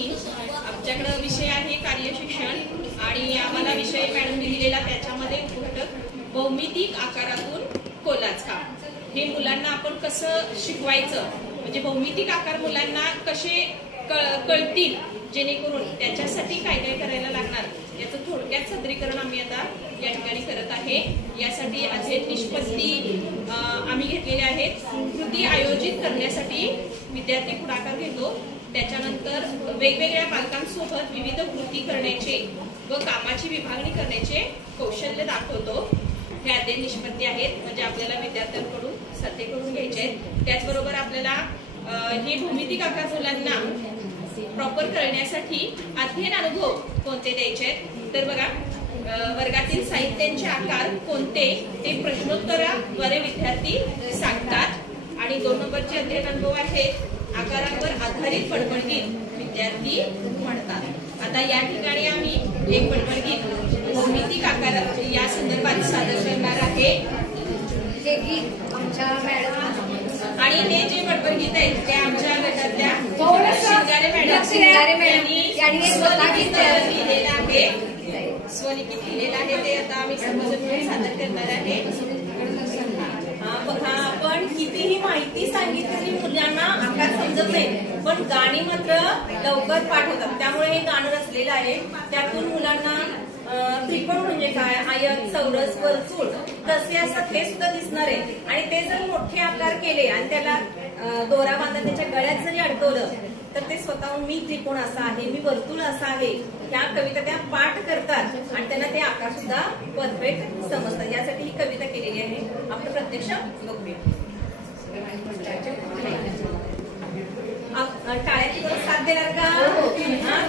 3 आमच्याकडे विषय आहे कार्यशिक्षण आणि आम्हाला विषय मॅडमने दिलेला त्याच्यामध्ये घटक भौमितिक आकारातून कोलाज काम। हे मुलांना आपण कसं शिकवायचं म्हणजे भौमितिक आकार मुलांना कसे कळतील जेणेकरून त्याच्यासाठी काय काय करायला लागणार याचं थोडक्यात सादरीकरण आम्ही आता या ठिकाणी करत आहे। यासाठी अध्ययन निष्पत्ती आम्ही घेतलेले आहेत। कृती आयोजित करण्यासाठी विद्यार्थी पुढाकार घेतो। त्याच्यानंतर वेगवेगळ्या पालकांसोबत विविध कृती करण्याचे व कामाची विभागणी करण्याचे कौशल्य दाखवतो। हे अध्ययन निष्पत्ती आहेत म्हणजे आपल्याला विद्यार्थ्यांकडून साध्य करून घ्यायचे आहेत। त्याचबरोबर आपल्याला हे भौमितिक आकार मुलांना प्रॉपर करण्यासाठी अध्ययन अनुभव कोणते द्यायचे आहेत तर बघा वर्गातील साहित्यांचे आकार कोणते ते प्रश्नोत्तराद्वारे विद्यार्थी सांगतात आणि 2 नंबरचे अध्ययन अनुभव आहेत आकारांवर आधारित बडबडगीत विद्यार्थी म्हणतात। आता या ठिकाणी आम्ही एक बडबडगीत भौमितिक आकार या संदर्भात सादर करणार आहे। ते गीत आमच्या मॅडम आणि हे जे बडबडगीत आहेत ते आमच्या गटातल्या शिंगारे मॅडम यांनी स्वलिखित लिहिलेलं आहे। स्वलिखित लिहिलेलं आहे ते आता आम्ही सर्वजण सादर करणार आहे। आपण कितीही माहिती सांगितलेली मुलांना आकार समजत नाही पण गाणी मात्र लवकर पाठ होतात। त्यामुळे हे गाणं रचलेलं आहे। त्यातून मुलांना त्रिकोण म्हणजे काय आयत चौरस वर्तुळ कसे असतात हे सुद्धा दिसणार आहे आणि ते जर मोठे आकार केले आणि त्याला दोरा बांधून त्याच्या गळ्यात जरी अडकवलं तर ते स्वतःहून मी त्रिकोण असा आहे मी वर्तुळ असा आहे ह्या कविता त्या पाठ करतात आणि त्यांना ते आकार सुद्धा परफेक्ट समजतात। यासाठी ही कविता केलेली आहे। आपण प्रत्यक्ष बघूया। टाळ्याची साथ देणार का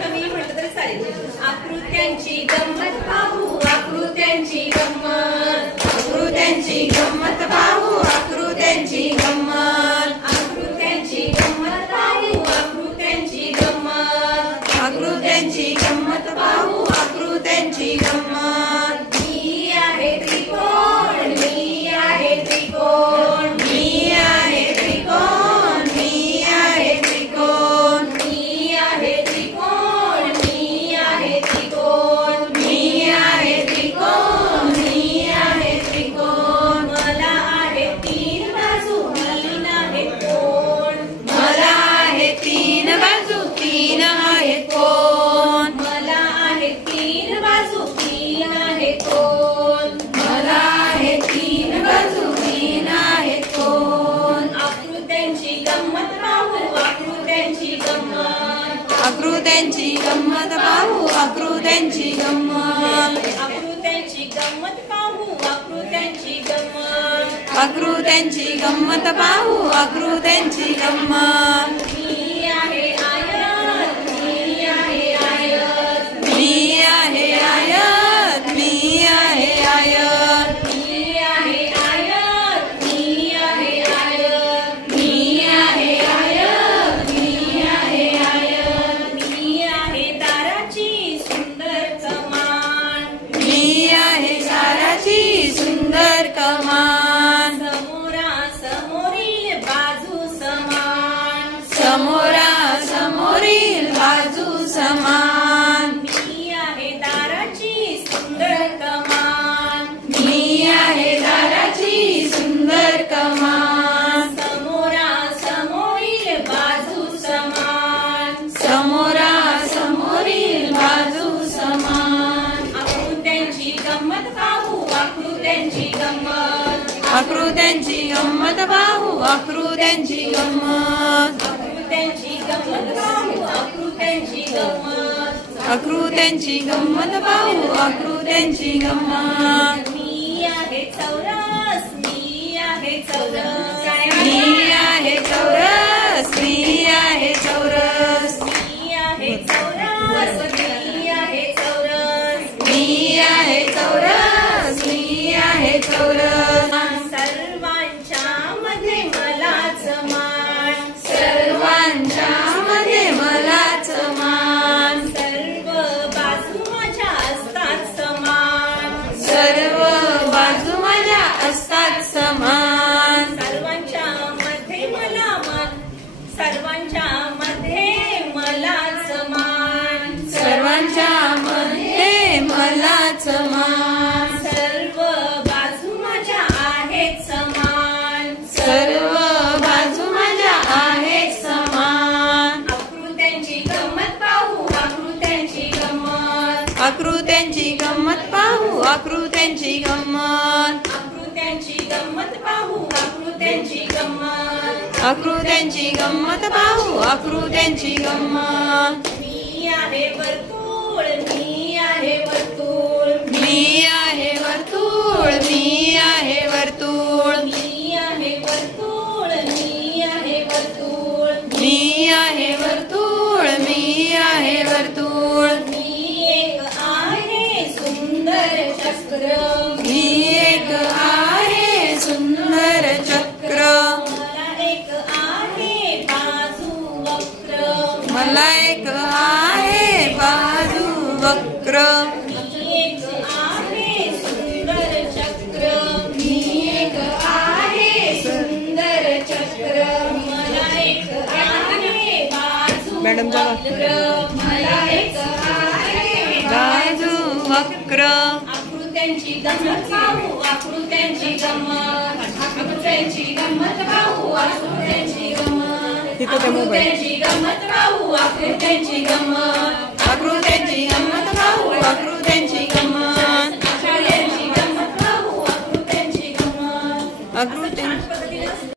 कमी म्हटलं तरी चालेल। आकृत्यांची गंमत पाहू आकृत्यांची गंमत आकृत्यांची गंमत पाहू आकृत्यांची गंमत आकृत्यांची गंमत पाहू आकृत्यांची गंमत आकृत्यांची गंमत पाहू आकृत्यांची गंमत। मी आहे त्रिकोण मी आहे त्रिकोण मी आहे त्रिकोण मी आहे त्रिकोण मी आहे त्रिकोण मी आहे त्रिकोण मी आहे त्रिकोण मी आहे त्रिकोण। मला आहे 3 बाजू तीन आहे कोण मला आहे 3 बाजू 3 आहे कोण मला आहे 3 बाजू 3 आहे कोण मला आहे 3 बाजू 3 आहे कोण। आकृत्यांची गंमत पाहू आकृत्यांची गंमत आकृत्यांची गंमत पाहू आकृत्यांची गंमत आकृत्यांची गंमत पाहू आकृत्यांची गंमत आकृत्यांची गंमत पाहू आकृत्यांची गंमत। मी आहे आयत मी आहे आयत मी आहे आयत मी आहे आयत मी आहे आयत मी आहे आयत मी आहे आयत मी आहे आयत। मी आहे ताराची सुंदर कमान मी आहे ताराची सुंदर कमान। समोरा समोरील बाजू समान समोरा समोरील बाजू समान। मी आहे ताराची सुंदर कमान मी आहे ताराची सुंदर कमान। समोरा समोरील बाजू समान समोरा समोरील बाजू समान। आकृत्यांची गंमत पाहू आकृत्यांची गंमत आकृत्यांची गंमत पाहू आकृत्यांची गंमत आकृत्यांची गंमत पाहू आकृत्यांची गंमत आकृत्यांची गंमत पाहू आकृत्यांची गंमत। मी आहे चौरस मी आहे चौरस मी आहे चौरस मी आहे चौरस मी आहे चौरस मी आहे चौरस मी आहे चौरस मी आहे चौरस। सर्वांच्या मध्ये मलाच मान सर्वांच्या मध्ये मलाच मान। सर्व बाजू माझ्या असतात समान सर्व बाजू माझ्या असतात समान। आकृत्यांची गंमत आकृत्यांची गंमत पाहू आकृत्यांची गंमत आकृत्यांची गंमत पाहू आकृत्यांची गंमत मी आहे वर्तुळ मी आहे वर्तुळ मी आहे वर्तुळ मी आहे वर्तुळ मी आहे वर्तुळ मी आहे वर्तुळ मी आहे वर्तुळ मी आहे वर्तुळ मी एक आहे सुंदर चक्र मी एक आहे सुंदर चक्र मला एक आहे बाजू वक्र मला एक आहे बाजू वक्र मी एक आहे सुंदर चक्र मी एक आहे सुंदर चक्र मला एक आहे बाजू मॅडम जावा. वक्र मला एक आहे बाजू वक्र आकृत्यांची गंमत पाहू आकृत्यांची गंमत आकृत्यांची गंमत पाहू आकृत्यांची गंमत तिथं त्या मोबाईल. आकृत्यांची गंमत पाहू आकृत्यांची गंमत